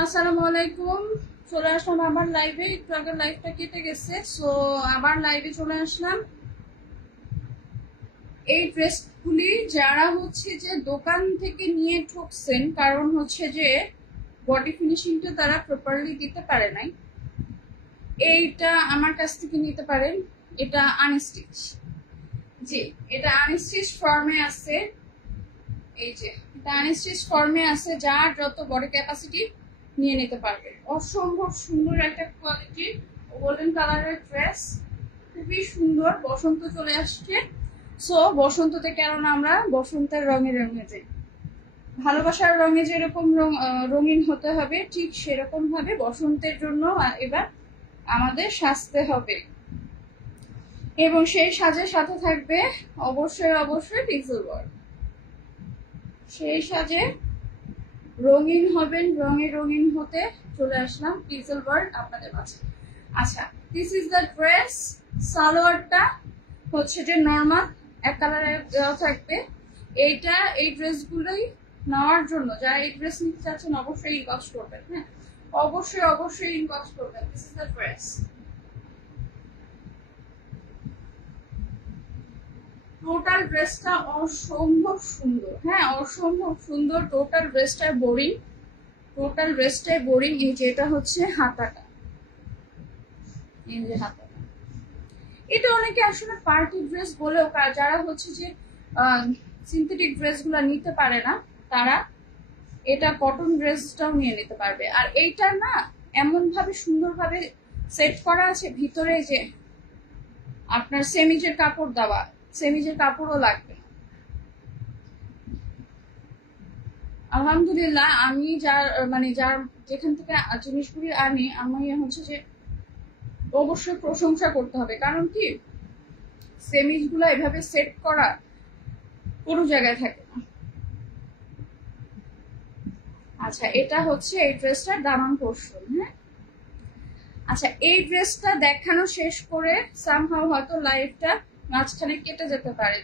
আসসালামু আলাইকুম। চলে আসলাম আবার লাইভে। একটু আগে লাইভটা কেটে গেছে, সো আবার লাইভে চলে আসলাম। এই ড্রেসগুলি যারা হচ্ছে যে দোকান থেকে নিয়ে ঠকছেন, কারণ হচ্ছে যে বডি ফিনিশিংটা তারা প্রপারলি দিতে পারে নাই, এইটা আমার কাছ থেকে নিতে পারেন। এটা আনস্টিচ, জি এটা আনস্টিচ ফর্মে আছে। এই যে এটা আনস্টিচ ফর্মে আছে, যার যত বডি ক্যাপাসিটি নিয়ে নিতে পারবে। অসম্ভব সুন্দর একটা কোয়ালিটি গোল্ডেন কালারের ড্রেস, খুবই সুন্দর। বসন্ত চলে আসছে, সো বসন্ততে কেননা আমরা বসন্তের রঙে রঙে যাই। ভালোবাসার রঙে যেরকম রঙিন হতে হবে, ঠিক সেরকম ভাবে বসন্তের জন্য এবার আমাদের সাজতে হবে। এবং সেই সাজের সাথে থাকবে অবশ্যই অবশ্যই পিক্সেল ওয়ার্ক। সেই সাজে রঙিন হবেন, রঙে রঙিন হতে চলে আসলাম পিক্সেল ওয়ার্ল্ড আপনাদের মাঝে। আচ্ছা, দিস ইজ দ্য ড্রেস। সালোয়ারটা হচ্ছে যে নর্মাল এক কালারের দেওয়া থাকবে। এই ড্রেসগুলোই নেওয়ার জন্য যারা এই ড্রেস নিতে চাচ্ছেন অবশ্যই ইনবক্স করবেন। হ্যাঁ, অবশ্যই অবশ্যই ইনবক্স করবেন। This is the dress. Total ড্রেসটা অসম্ভব সুন্দর, হ্যাঁ অসম্ভব সুন্দর। টোটাল ড্রেসটাই বোরিং, টোটাল ড্রেসটাই বোরিং। এই যে এটা হচ্ছে হাতাটা, এই যে হাতাটা, এটা অনেকে আসলে পার্টি ড্রেস বলেও, যারা হচ্ছে যে সিনথেটিক ড্রেসগুলো নিতে পারে না, তারা এটা কটন ড্রেসটাও নিয়ে নিতে পারবে। আর এইটা না এমন ভাবে সুন্দরভাবে সেট করা আছে, ভিতরে যে আপনার সেমিজের কাপড় দেওয়া, সেমিজের কাপড়ও লাগবে। আলহামদুলিল্লাহ, আমি যার যেখান থেকে জিনিসগুলি আনি, আমি হচ্ছে যে অবশ্যই প্রশংসা করতে হবে। কারণ কি, সেমিজ গুলা এভাবে সেট করা কোনো জায়গায় থাকে না। আচ্ছা, এটা হচ্ছে এই ড্রেসটার দামান পোর্শন। হ্যাঁ, আচ্ছা এই ড্রেসটা দেখানো শেষ করে সামহাও হয়তো লাইভটা মাঝখানে কেটে যেতে পারে।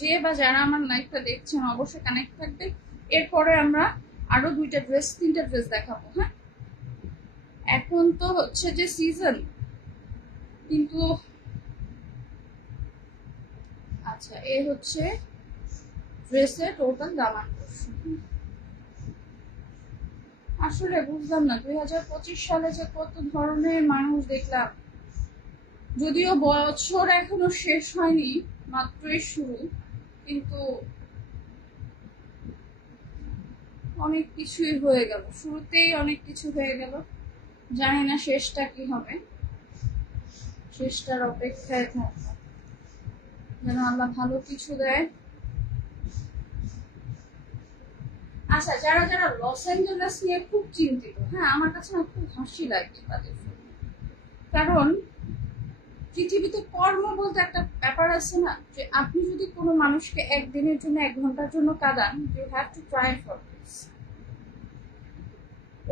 যে বা যারা আমার লাইভটা দেখছেন অবশ্যই কানেক্ট থাকবে। এরপরে আমরা আরো তিনটা ড্রেস দেখাবো। হ্যাঁ, এখন তো হচ্ছে যে সিজন, কিন্তু আচ্ছা এই হচ্ছে ড্রেসের টোটাল দামান পোর্শন। আসলে বুঝলাম না 2025 সালে যে কত ধরনের মানুষ দেখলাম। যদিও বছর এখনো শেষ হয়নি, মাত্রই শুরু, কিন্তু অনেক কিছুই হয়ে গেল, শুরুতেই অনেক কিছু হয়ে গেল। জানি না শেষটা কি হবে, শেষটার অপেক্ষায় থাকবো যেন আল্লাহ ভালো কিছু দেয়। আচ্ছা, যারা যারা লস অ্যাঞ্জেলেস নিয়ে খুব চিন্তিত, হ্যাঁ আমার কাছে না খুব হাসি লাগছে তাদের, কারণ পৃথিবীতে কর্ম বলতে একটা ব্যাপার আছে না, যে আপনি যদি কোনো মানুষকে একদিনের জন্য 1 ঘন্টার জন্য কাঁদান, you have to try for this.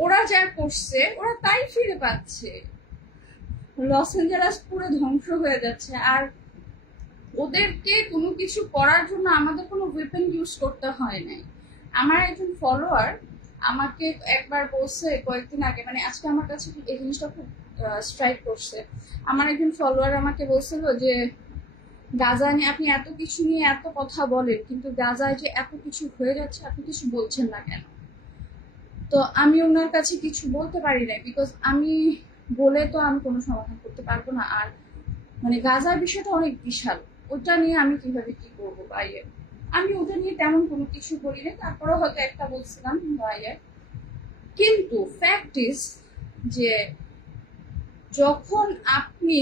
ওরা যা করছে ওরা তাই ফিরে পাচ্ছে। লস অ্যাঞ্জেলেস পুরো ধ্বংস হয়ে যাচ্ছে, আর ওদেরকে কোনো কিছু করার জন্য আমাদের কোনো ওয়েপেন ইউজ করতে হয় নাই। আমার একজন ফলোয়ার আমাকে একবার বলছে কয়েকদিন আগে, মানে আজকে আমার কাছে এই জিনিসটা খুব স্ট্রাইক করছে। আমার একজন ফলোয়ার আমাকে বলছিল যে গাজা নিয়ে আপনি এত কিছু নিয়ে এত কথা বলেন, কিন্তু গাজায় যে এত কিছু হয়ে যাচ্ছে আপনি কিছু বলছেন না কেন? তো আমি ওনার কাছে কিছু বলতে পারি না, বিকজ আমি বলে তো আমি কোনো সমাধান করতে পারবো না। আর মানে গাজার বিষয়টা অনেক বিশাল, ওটা নিয়ে আমি কিভাবে কি করবো ভাইয়ের, আমি ওটা নিয়ে তেমন কোনো কিছু বলি না। তারপরে হয়তো একটা বলছিলাম ভাইয়ের, কিন্তু ফ্যাক্ট ইজ যে যখন আপনি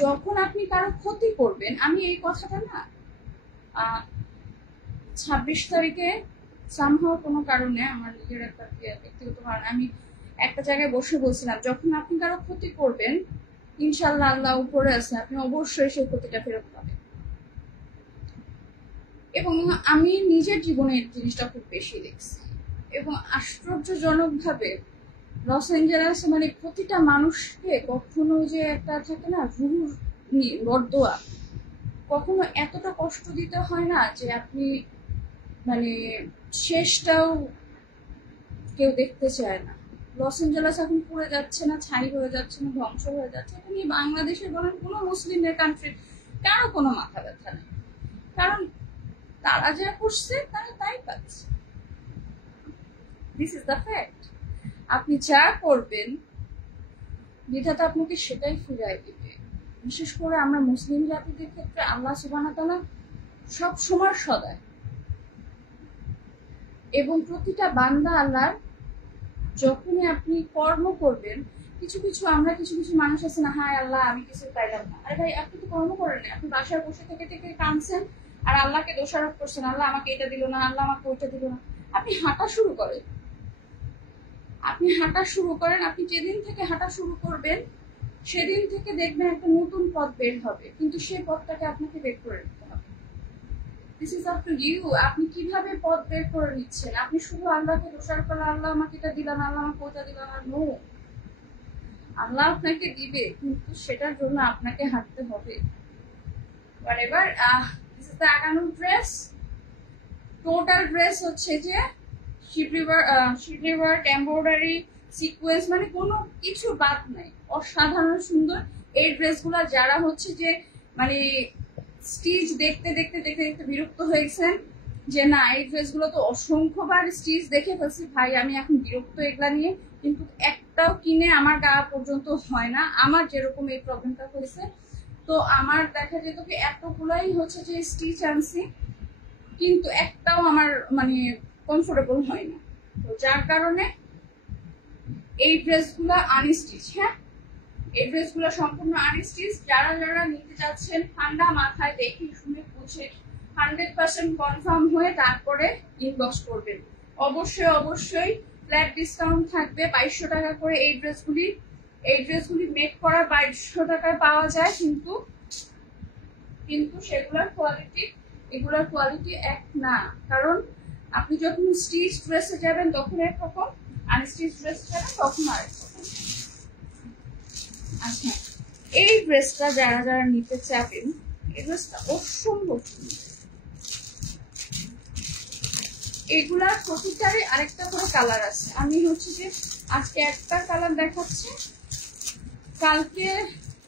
যখন আপনি কারো ক্ষতি করবেন, আমি এই কথাটা না 26 তারিখে সামহাও কোনো কারণে আমার নিজের একটা ব্যক্তিগত কারণে আমি একটা জায়গায় বসে বলছিলাম, যখন আপনি কারো ক্ষতি করবেন ইনশাল্লাহ আল্লাহ উপরে আছে, আপনি অবশ্যই সেই ক্ষতিটা ফেরত পাবেন। এবং আমি নিজের জীবনে এই জিনিসটা খুব বেশি দেখছি। এবং আশ্চর্যজনক ভাবে লস অ্যাঞ্জেলেস মানে প্রতিটা মানুষকে কখনো যে একটা থাকে না রুহুর বরদোয়া, কখনো এতটা কষ্ট দিতে হয় না যে আপনি মানে শেষটাও কেউ দেখতে চায় না। লস এঞ্জেলস এখন পুড়ে যাচ্ছে না, ছাই হয়ে যাচ্ছে না, ধ্বংস হয়ে যাচ্ছে, এটা নিয়ে বাংলাদেশের বলেন কোনো মুসলিমের কান্ট্রির কারো কোনো মাথা ব্যথা নেই, কারণ তারা যা করছে তারা তাই পাচ্ছে। This is the fact. আপনি যা করবেন বিধাতা আপনাকে সেটাই ফিরাই দিবে। বিশেষ করে আমরা মুসলিম জাতিদের ক্ষেত্রে আল্লাহ সুবহানাহু ওয়া তাআলা সব সময় সদয়, এবং প্রতিটা বান্দা আল্লাহর যখনই আপনি কর্ম করবেন, কিছু কিছু মানুষ আছে না, হায় আল্লাহ আমি কিছু পাইলাম না। আরে ভাই, আপনি তো কর্ম করেন না, আপনি বাসায় বসে থেকে থেকে কাঁদছেন আর আল্লাহকে দোষারোপ করছেন, আল্লাহ আমাকে এটা দিল না, আল্লাহ আমাকে ওইটা দিল না। আপনি হাঁটা শুরু করেন, আপনি যেদিন থেকে হাঁটা শুরু করবেন সেদিন থেকে দেখবেন একটা নতুন পথ বের হবে, কিন্তু সেই পথটাকে আপনাকে বের করে নিতে হবে। This is up to you. আপনি কিভাবে পথ বের করে নিচ্ছেন? আপনি শুধু আল্লাহকে দোষারোপ করলে, আল্লাহ আমাকে এটা দিল না, আল্লাহ আমাকে ওটা দিল না। নো, আল্লাহ আপনাকে দিবে, কিন্তু সেটার জন্য আপনাকে হাঁটতে হবে। এবার দিস ইজ দ্য আকানুর ড্রেস। টোটাল ড্রেস হচ্ছে যে শিবরিভার এমব্রয়ডারি সিকোয়েন্স, মানে কোনো কিছু বাদ নাই, অসাধারণ সুন্দর। এই ড্রেসগুলো যারা হচ্ছে যে মানে স্টিচ দেখতে দেখতে দেখতে দেখতে বিরক্ত হয়েছেন যে না এই ড্রেসগুলো তো অসংখ্যবার স্টিচ দেখে ফেলছি, ভাই আমি এখন বিরক্ত এগুলা নিয়ে, কিন্তু একটাও কিনে আমার গা পর্যন্ত হয় না। আমার যেরকম এই প্রবলেমটা হয়েছে, তো আমার দেখা যেত কি এতগুলাই হচ্ছে যে স্টিচ আনছি, কিন্তু একটাও আমার মানে কমফোর্টেবল হয় না। তো যার কারণে এই ড্রেসগুলো আনস্টিচ। হ্যাঁ, এই ড্রেসগুলো সম্পূর্ণ আনস্টিচ। যারা যারা নিতে যাচ্ছেন ঠান্ডা মাথায় দেখে শুনে বুঝে 100% কনফার্ম হয়ে তারপরে ইনবক্স করবেন। অবশ্যই অবশ্যই ফ্ল্যাট ডিসকাউন্ট থাকবে 2200 টাকা করে। এই ড্রেসগুলি মেক করা 2200 টাকায় পাওয়া যায়, কিন্তু সেগুলোর কোয়ালিটি এক না। কারণ আপনি যখন স্টিচ ড্রেসে যাবেন তখন একরকম, আনস্টিচ ড্রেসে যাবেন তখন আরেক রকম। আচ্ছা, এই ড্রেসটা যারা যারা নিতে চাবেন, এই ড্রেসটা অসম্ভব সুন্দর। এগুলার প্রতিটারই আরেকটা করে কালার আছে। আমি হচ্ছে যে আজকে একটা কালার দেখাচ্ছি, কালকে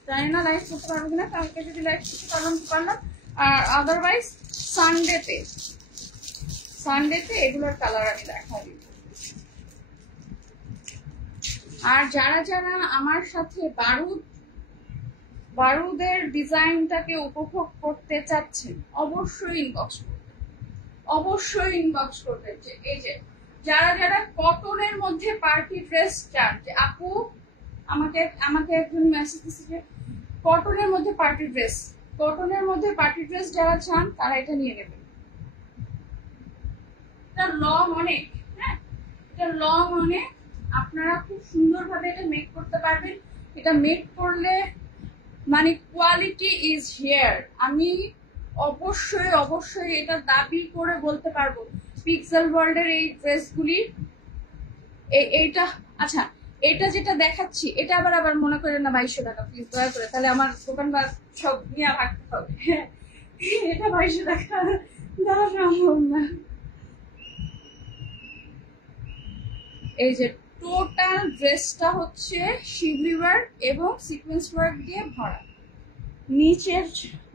জানি না লাইভ করতে পারবো কিনা, কালকে যদি লাইভ করতে পারলাম, আর আদারওয়াইজ সানডেতে এগুলোর কালার আমি দেখাই দিব। আর যারা যারা আমার সাথে বারুদের ডিজাইনটাকে উপভোগ করতে চাচ্ছেন অবশ্যই ইনবক্স করবেন। যে এই যে যারা যারা কটনের মধ্যে পার্টি ড্রেস চান, যে আপু আমাকে একজন মেসেজ দিচ্ছে যে কটনের মধ্যে পার্টি ড্রেস যারা চান তারা এটা নিয়ে নেবেন। এটা লং অনেক, হ্যাঁ এটা লং অনেক, আপনারা খুব সুন্দরভাবে এটা মেক করতে পারবেন। এটা মেক করলে মানে কোয়ালিটি ইজ হিয়ার। আমি অবশ্যই এটা দাবি করে বলতে পারবো। পিক্সেল ওয়ার্ল্ডের এই ড্রেসগুলি, এইটা আচ্ছা, এটা যেটা দেখাচ্ছি এটা আবার মনে করেন না 2200 টাকা, প্লিজ দয়া করে, তাহলে আমার দোকানদার সব নিয়ে ভাগতে হবে। এটা 2200 টাকা দেওয়া সম্ভব না। এই যে টোটাল ড্রেসটা হচ্ছে শিবলি ওয়ার্ক এবং সিকোয়েন্স ওয়ার্ক দিয়ে ভরা। নিচের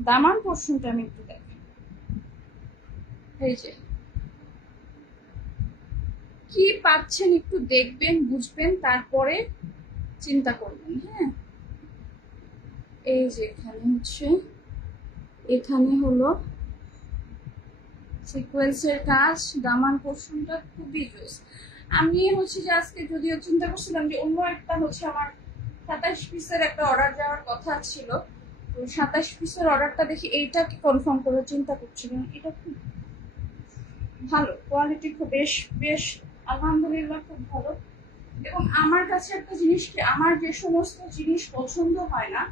দামান পোর্শনটা আমি একটু দেখি। এই যে কি পাচ্ছেন একটু দেখবেন, বুঝবেন, তারপরে চিন্তা করবেন। হ্যাঁ, এই যে এখানে হলো সিকোয়েন্সের কাজ, দামান পোর্শনটা খুবই জোস। আমি হচ্ছে যে আজকে যদিও চিন্তা করছিলাম যে অন্য একটা হচ্ছে আমার 27 পিসের একটা অর্ডার যাওয়ার কথা ছিল, তো 27 পিসের অর্ডারটা দেখি এইটাকে কনফার্ম করে চিন্তা করছিলাম। এটা খুব ভালো কোয়ালিটি, খুব বেশ আলহামদুলিল্লাহ খুব ভালো। এবং আমার কাছে একটা জিনিস কি, আমার যে সমস্ত জিনিস পছন্দ হয় না,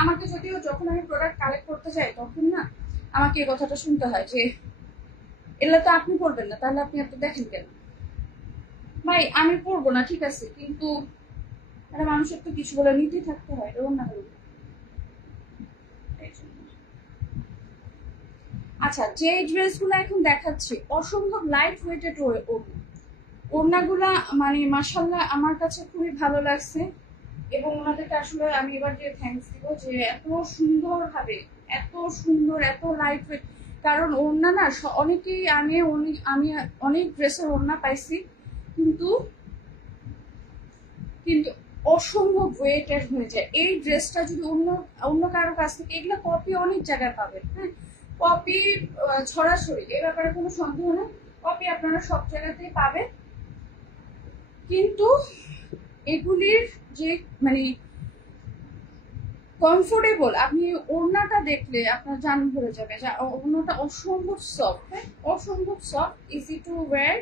আমাকে যদিও যখন আমি প্রোডাক্ট কালেক্ট করতে যাই তখন না আমাকে এই কথাটা শুনতে হয় যে এগুলো তো আপনি পরবেন না, তাহলে আপনি এত দেখেন কেন? ভাই আমি পরবো না ঠিক আছে, কিন্তু একটা মানুষের তো কিছু বলে নিতেই থাকতে হয়, এরকম না। আচ্ছা, যে ড্রেসগুলো এখন দেখাচ্ছি অসম্ভব লাইট ওয়েটেড ওড়নাগুলা, মানে মাশাআল্লাহ আমার কাছে খুবই ভালো লাগছে। এবং ওনাদেরকে আসলে আমি এবার যে থ্যাঙ্কস দিব যে এত সুন্দর ভাবে, এত সুন্দর, এত লাইট ওয়েট। কারণ ওড়না না অনেকেই আমি অনেক ড্রেসের ওড়না পাইছি, কিন্তু কিন্তু অসম্ভব ওয়েটেড হয়ে যায়। এই ড্রেসটা যদি অন্য অন্য কারো কাছ থেকে, এগুলো কপি অনেক জায়গায় পাবেন, হ্যাঁ, কপি ছড়াছড়ি, এ ব্যাপারে কোনো সন্দেহ নেই, কপি আপনারা সব জায়গাতেই পাবেন। কিন্তু এগুলির যে মানে কমফোর্টেবল, আপনি ওড়নাটা দেখলে আপনার জান ভরে যাবে। ওড়নাটা অসম্ভব সফট, হ্যাঁ, অসম্ভব soft, easy to wire,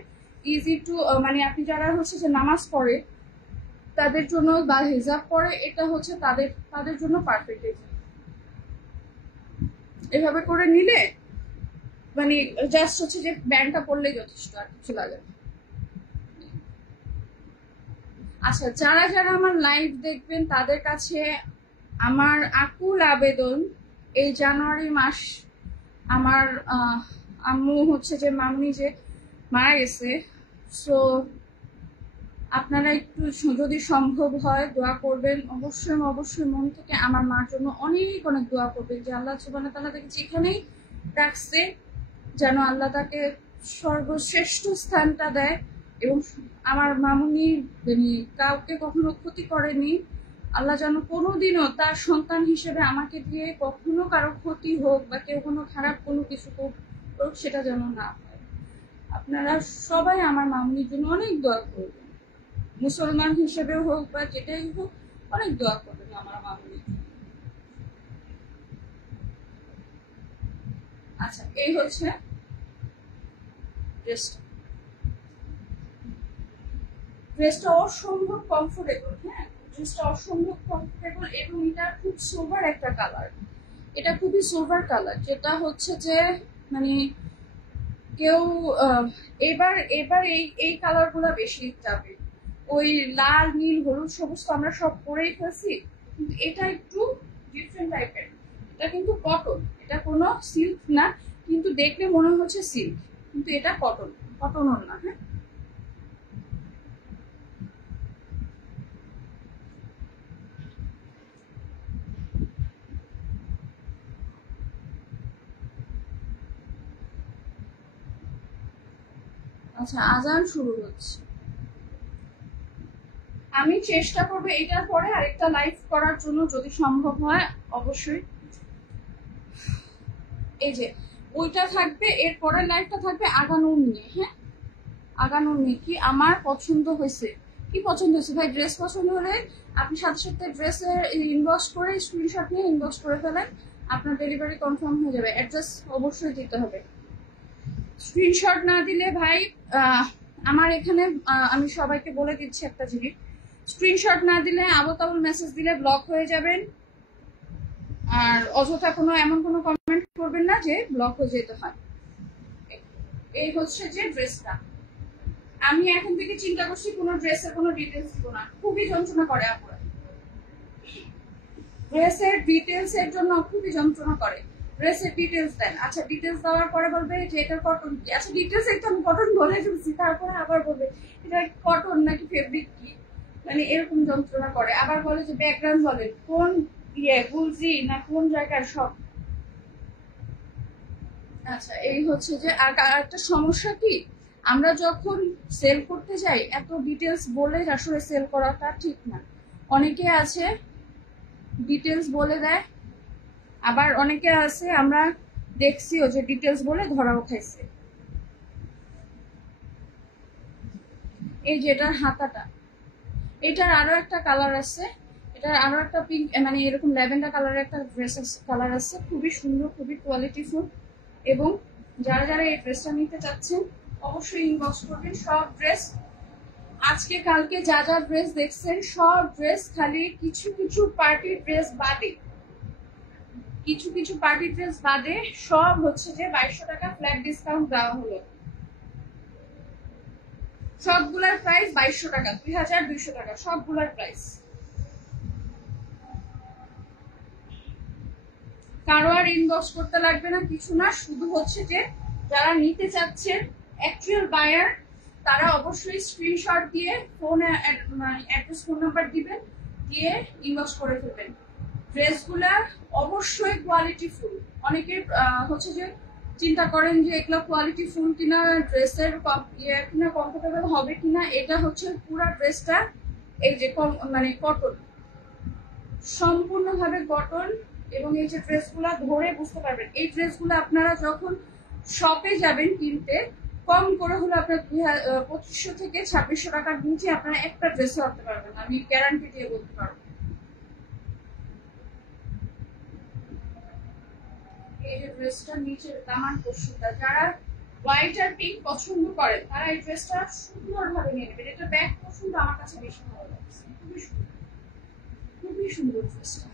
easy to, মানে আপনি যারা হচ্ছে যে নামাজ পড়ে তাদের জন্য বা হিজাব পরে, এটা হচ্ছে তাদের তাদের জন্য পারফেক্ট। এভাবে করে নিলে মানে জাস্ট হচ্ছে যে ব্যান্ডটা পরলেই যথেষ্ট, আর কিছু লাগে না। আচ্ছা, যারা যারা আমার লাইভ দেখবেন তাদের কাছে আমার আকুল আবেদন, এই জানুয়ারি মাস আমার আম্মু হচ্ছে যে মামনি যে মারা গেছে, সো আপনারা একটু যদি সম্ভব হয় দোয়া করবেন, অবশ্যই অবশ্যই মন থেকে আমার মার জন্য অনেক অনেক দোয়া করবেন যে আল্লাহ সুবহানাহু ওয়া তাআলা তাকে যেখানেই রাখছে যেন আল্লাহ তাকে সর্বশ্রেষ্ঠ স্থানটা দেয়। এবং আমার মামুনি মানে কাউকে কখনো ক্ষতি করেনি, আল্লাহ যেন কোনোদিনও তার সন্তান হিসেবে আমাকে দিয়ে কখনো কারো ক্ষতি হোক বা কেউ কোনো খারাপ কোনো কিছু হোক সেটা যেন না হয়। আপনারা সবাই আমার মামুনির জন্য অনেক দোয়া করবেন, মুসলমান হিসেবেও হোক বা যেটাই হোক, অনেক দোয়া করবেন আমার মামুনির জন্য। আচ্ছা, এই হচ্ছে ড্রেসটা অসম্ভব কমফোর্টেবল, হ্যাঁ, ড্রেসটা অসম্ভব কমফোর্টেবল। এবং এটা খুব সোভার একটা কালার, এটা খুবই সোভার কালার, যেটা হচ্ছে যে মানে কেউ এবার এবার এই কালার গুলা বেশি যাবে। ওই লাল নীল হলুদ সবুজ তো আমরা সব পরেই ফেলছি, কিন্তু এটা একটু ডিফারেন্ট টাইপের। এটা কিন্তু কটন, এটা কোনো সিল্ক না, কিন্তু দেখলে মনে হচ্ছে সিল্ক, কিন্তু এটা কটন, কটনও না, হ্যাঁ। আচ্ছা, আজান শুরু হচ্ছে, আমি চেষ্টা করবো এটার পরে আরেকটা লাইভ করার জন্য যদি সম্ভব হয় অবশ্যই। এই যে ওইটা থাকবে, এর পরের লাইভটা থাকবে আগানুর নিয়ে, হ্যাঁ, আগানুর নিয়ে। কি আমার পছন্দ হয়েছে, কি পছন্দ হয়েছে ভাই, ড্রেস পছন্দ হলে আপনি সাথে সাথে ড্রেসের ইনবক্স করে স্ক্রিনশট নিয়ে ইনবক্স করে ফেলেন, আপনার ডেলিভারি কনফার্ম হয়ে যাবে। অ্যাড্রেস অবশ্যই দিতে হবে, স্ক্রিনশট না দিলে ভাই আমার এখানে আমি সবাইকে বলে দিচ্ছি একটা জিনিস, স্ক্রিনশট না দিলে আবল তাবল মেসেজ দিলে ব্লক হয়ে যাবেন। আর অযথা কোনো এমন কোনো কমেন্ট করবেন না যে ব্লক হয়ে যেতে হয়। এই হচ্ছে যে ড্রেসটা, আমি এখন থেকে চিন্তা করছি কোনো ড্রেসের কোনো ডিটেলস দিব না, খুবই যন্ত্রণা করে আপনারা, ড্রেসের ডিটেলস এর জন্য খুবই যন্ত্রণা করে। ড্রেসের ডিটেলস দেন, আচ্ছা ডিটেলস দেওয়ার পরে বলবে যে এটা কটন কি, আচ্ছা ডিটেলস একদম কটন বলে ফেলছি, তারপরে আবার বলবে এটা কটন নাকি ফেব্রিক কি, মানে এরকম যন্ত্রণা করে। আবার বলে যে ব্যাকগ্রাউন্ড বলেন কোন গুলজি না কোন জায়গার সব। আচ্ছা, এই হচ্ছে যে একটা সমস্যা কি, আমরা যখন সেল করতে যাই এত ডিটেলস বলে আসলে সেল করাটা ঠিক না। অনেকে আছে ডিটেলস বলে দেয়, আবার অনেকে আছে আমরা দেখছিও যে ডিটেলস বলে ধরাও খাইছে। এই যে এটার হাতাটা, এটার আরো একটা কালার আছে, এটার আরো একটা পিঙ্ক মানে এরকম ল্যাভেন্ডার কালারের একটা ড্রেস কালার আছে, খুবই সুন্দর, খুবই কোয়ালিটিফুল। এবং যারা যারা এই ড্রেসটা নিতে চাচ্ছেন অবশ্যই ইনবক্স করবেন। সব ড্রেস আজকে কালকে যা যা ড্রেস দেখছেন সব ড্রেস, খালি কিছু কিছু পার্টি ড্রেস বাদে, কিছু কিছু পার্টি ড্রেস বাদে সব হচ্ছে যে 2200 টাকা ফ্ল্যাট ডিসকাউন্ট দেওয়া হলো। সবগুলার প্রাইস 2200 টাকা, 2200 টাকা সবগুলার প্রাইস। কারো আর ইনবক্স করতে লাগবে না, কিছু না। শুধু হচ্ছে যে যারা নিতে চাচ্ছেন অ্যাকচুয়াল বায়ার, তারা অবশ্যই স্ক্রিনশট দিয়ে ফোনে অ্যাড্রেস, ফোন নাম্বার দিবেন, দিয়ে ইনবক্স করে ফেলবেন। ড্রেসগুলা অবশ্যই কোয়ালিটি ফুল। অনেকে হচ্ছে যে চিন্তা করেন যে এগুলো কোয়ালিটি ফুল কিনা, ড্রেসের কিনা কমফোর্টেবল হবে কিনা। এটা হচ্ছে পুরো ড্রেসটা এই যে মানে কটন, সম্পূর্ণভাবে কটন। এবং এই যে ড্রেসগুলা ধরে বুঝতে পারবেন, এই ড্রেসগুলো আপনারা যখন শপে যাবেন কিনতে, কম করে হলে আপনার 2500 থেকে 2600 টাকার নিচে আপনারা একটা ড্রেসও আনতে পারবেন, আমি গ্যারান্টি দিয়ে বলতে পারবো। এই যে ড্রেসটা নিচের দামান পোর্শনটা, যারা হোয়াইট আর পিঙ্ক পছন্দ করেন তারা এই ড্রেসটা সুন্দরভাবে নিয়ে নেবেন। এটা ব্যাক পোর্শনটা আমার কাছে বেশি ভালো লাগছে, খুবই সুন্দর, খুবই সুন্দর ড্রেসটা।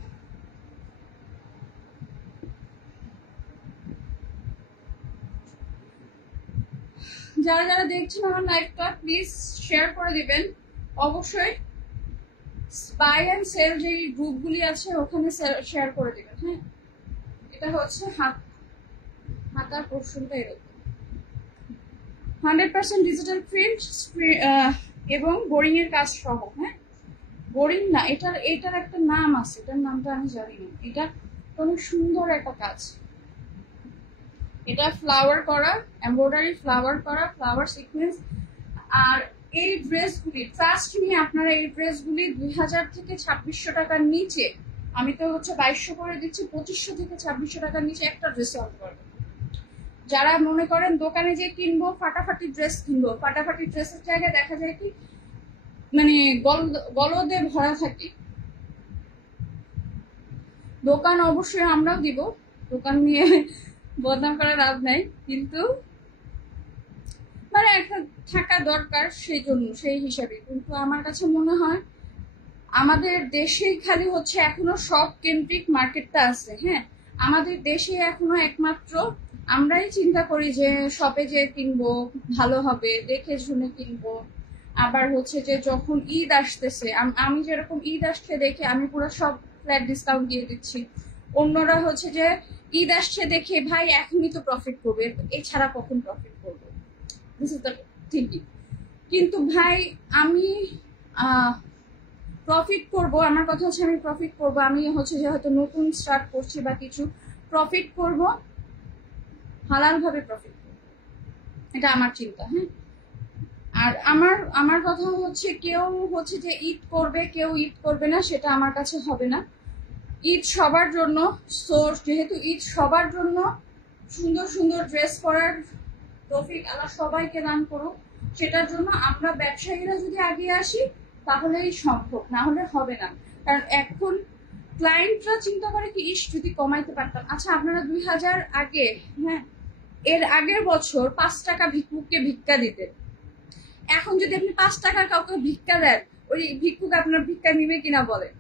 যারা যারা দেখছেন আমার লাইভটা, প্লিজ শেয়ার করে দিবেন। অবশ্যই বাই এন্ড সেল যে গ্রুপগুলি আছে ওখানে শেয়ার করে দিবেন। হ্যাঁ, এটা হচ্ছে হাতার পোর্শনটা এরকম 100% ডিজিটাল প্রিন্ট এবং বোরিং এর কাজ সহ। হ্যাঁ, বোরিং না, এটার একটা নাম আছে, এটার নামটা আমি জানি না। এটা অনেক সুন্দর একটা কাজ। এটা ফ্লাওয়ার করা, এমব্রয়ডারি ফ্লাওয়ার করা, ফ্লাওয়ার সিকোয়েন্স। আর এই ড্রেসগুলি ট্রাস্ট নিয়ে আপনারা এই ড্রেসগুলি 2000 থেকে 2600 টাকার নিচে, আমি তো হচ্ছে 2200 করে দিচ্ছি, 2500 থেকে 2600 টাকার নিচে একটা ড্রেস আনতে পারবেন। যারা মনে করেন দোকানে যে কিনবো ফাটাফাটি ড্রেস কিনবো, ফাটাফাটি ড্রেসের জায়গায় দেখা যায় কি মানে গলদে ভরা থাকে। দোকান অবশ্যই আমরাও দিব, দোকান নিয়ে বদনাম করার লাভ নাই, কিন্তু মানে একটা থাকা দরকার সেই জন্য, সেই হিসাবে। কিন্তু আমার কাছে মনে হয় আমাদের দেশেই খালি হচ্ছে এখনো সব কেন্দ্রিক মার্কেটটা আছে। হ্যাঁ, আমাদের দেশে এখনো একমাত্র আমরাই চিন্তা করি যে শপে যে কিনবো ভালো হবে, দেখে শুনে কিনবো। আবার হচ্ছে যে যখন ঈদ আসতেছে, আমি যেরকম ঈদ আসছে দেখে আমি পুরো সব ফ্ল্যাট ডিসকাউন্ট দিয়ে দিচ্ছি। অন্যরা হচ্ছে যে ঈদ আসছে দেখে ভাই এখনই তো প্রফিট করবে, এছাড়া কখন প্রফিট করবো, দিস ইজ দ্য থিঙ্কিং। কিন্তু ভাই আমি প্রফিট করব, আমার কথা হচ্ছে আমি প্রফিট করব, আমি হচ্ছে যে হয়তো নতুন স্টার্ট করছি বা কিছু, প্রফিট করব হালাল ভাবে প্রফিট করব, এটা আমার চিন্তা। হ্যাঁ, আর আমার কথা হচ্ছে কেউ হচ্ছে যে ঈদ করবে, কেউ ঈদ করবে না, সেটা আমার কাছে হবে না। ঈদ সবার জন্য, সোর্স যেহেতু ঈদ সবার জন্য, সুন্দর সুন্দর ড্রেস পরার তৌফিক আল্লাহ সবাইকে দান করুক। সেটার জন্য আমরা ব্যবসায়ীরা যদি আগে আসি তাহলেই সম্ভব, না হলে হবে না। কারণ এখন ক্লায়েন্টরা চিন্তা করে কি, ইস যদি কমাইতে পারতাম। আচ্ছা, আপনারা 2000 আগে, হ্যাঁ এর আগের বছর 5 টাকা ভিক্ষুককে ভিক্ষা দিতেন। এখন যদি আপনি 5 টাকার কাউকে ভিক্ষা দেন, ওই ভিক্ষুক আপনার ভিক্ষা নিবে কিনা বলেন।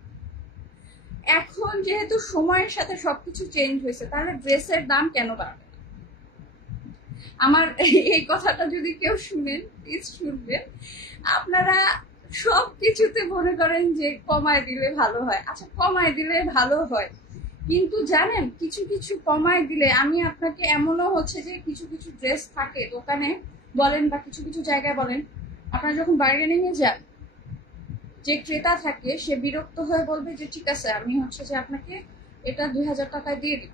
এখন যেহেতু সময়ের সাথে সবকিছু চেঞ্জ হয়েছে, তাহলে ড্রেসের দাম কেন বাড়বে? আমার এই কথাটা যদি কেউ শুনেন, প্লিজ শুনবেন। আপনারা সবকিছুতে মনে করেন যে কমায় দিলে ভালো হয়। আচ্ছা, কমায় দিলে ভালো হয়, কিন্তু জানেন কিছু কিছু কমায় দিলে, আমি আপনাকে এমনও হচ্ছে যে কিছু কিছু ড্রেস থাকে দোকানে বলেন বা কিছু কিছু জায়গায় বলেন, আপনারা যখন বার্গেনিং এ যান, যে ক্রেতা থাকে সে বিরক্ত হয়ে বলবে যে ঠিক আছে আমি হচ্ছে যে আপনাকে এটা 2000 টাকায় দিয়ে দিব।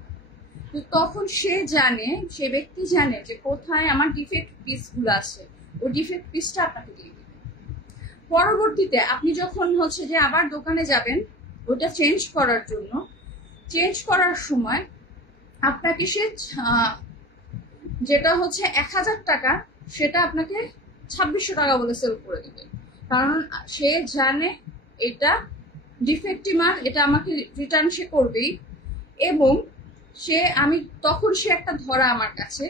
তো তখন সে জানে, সে ব্যক্তি জানে যে কোথায় আমার ডিফেক্ট পিস গুলো আছে, ওই ডিফেক্ট পিসটা আপনাকে দিয়ে দিবে। পরবর্তীতে আপনি যখন হচ্ছে যে আবার দোকানে যাবেন ওটা চেঞ্জ করার জন্য, চেঞ্জ করার সময় আপনাকে সে যেটা হচ্ছে 1000 টাকা, সেটা আপনাকে 2600 টাকা বলে সেল করে দিবে। কারণ সে জানে এটা ডিফেক্টিভ মাল, এটা আমাকে রিটার্ন সে করবেই। এবং তখন সে একটা ধরা আমার কাছে,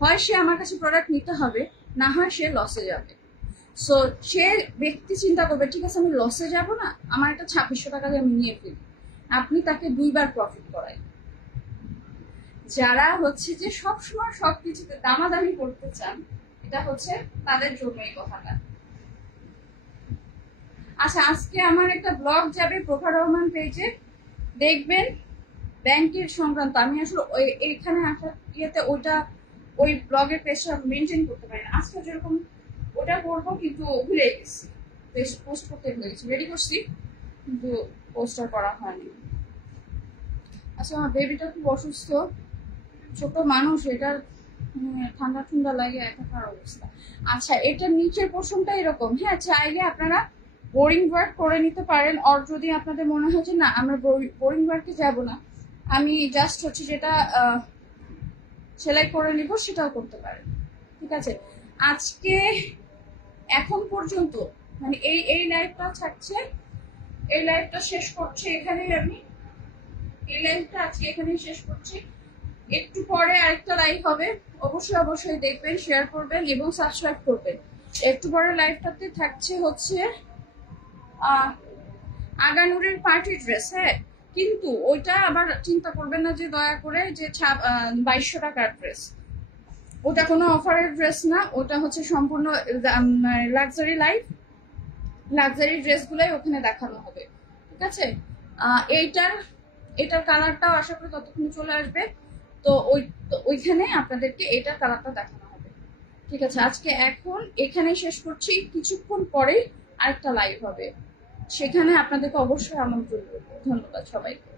হয় সে আমার কাছে প্রোডাক্ট নিতে হবে, না হয় সে লসে যাবে। সো সে ব্যক্তি চিন্তা করবে ঠিক আছে আমি লসে যাব না, আমার একটা 2600 টাকা দিয়ে আমি নিয়ে ফেলি। আপনি তাকে 2 বার প্রফিট করাই। যারা হচ্ছে যে সবসময় সবকিছুতে দামাদামি করতে চান, এটা হচ্ছে তাদের জন্য এই কথাটা। আচ্ছা, আজকে আমার একটা ব্লগ যাবে প্রভা রহমান পেজে, দেখবেন। ব্যাংকের সংক্রান্ত আমি আসলে এইখানে আসার ইয়েতে ওই ব্লগের পেজটা মেনটেন করতে পারি না। আজকে যেরকম ওটা করবো কিন্তু ভুলে গেছি, পোস্ট করতে ভুলে গেছি, রেডি করছি কিন্তু পোস্টার করা হয়নি। আচ্ছা আমার বেবিটা খুব অসুস্থ, ছোট মানুষ, এটার ঠান্ডা ঠান্ডা লাগে একাকার অবস্থা। আচ্ছা এটার নিচের পোর্শনটা এরকম, হ্যাঁ চাইলে আপনারা বোরিং ওয়ার্ক করে নিতে পারেন। আর যদি আপনাদের মনে হয় যে না আমরা বোরিং ওয়ার্কে যাব না, আমি জাস্ট হচ্ছে যেটা সেলাই করে নিব সেটাও করতে পারেন, ঠিক আছে। আজকে এখন পর্যন্ত মানে এই লাইভটা থাকছে, এই লাইভটা শেষ করছি এখানেই, আমি এই লাইভটা আজকে এখানেই শেষ করছি। একটু পরে আরেকটা লাইভ হবে, অবশ্যই অবশ্যই দেখবেন, শেয়ার করবেন এবং সাবস্ক্রাইব করবেন। একটু পরে লাইভটাতে থাকছে হচ্ছে আগানুরের পার্টি ড্রেস, হ্যাঁ কিন্তু ওইটা আবার চিন্তা করবেন না যে দয়া করে যে 2200 টাকার ড্রেস, ওটা কোনো অফারের ড্রেস না, ওটা হচ্ছে সম্পূর্ণ লাক্সারি লাইফ, লাক্সারি ড্রেসগুলোই ওখানে দেখানো হবে, ঠিক আছে। এটার কালারটাও আশা করি ততক্ষণ চলে আসবে, তো ওইখানে আপনাদেরকে এটার কালারটা দেখানো হবে, ঠিক আছে। আজকে এখন এখানে শেষ করছি, কিছুক্ষণ পরেই আরেকটা লাইভ হবে, সেখানে আপনাদেরকে অবশ্যই আমন্ত্রণ করবো। ধন্যবাদ সবাইকে।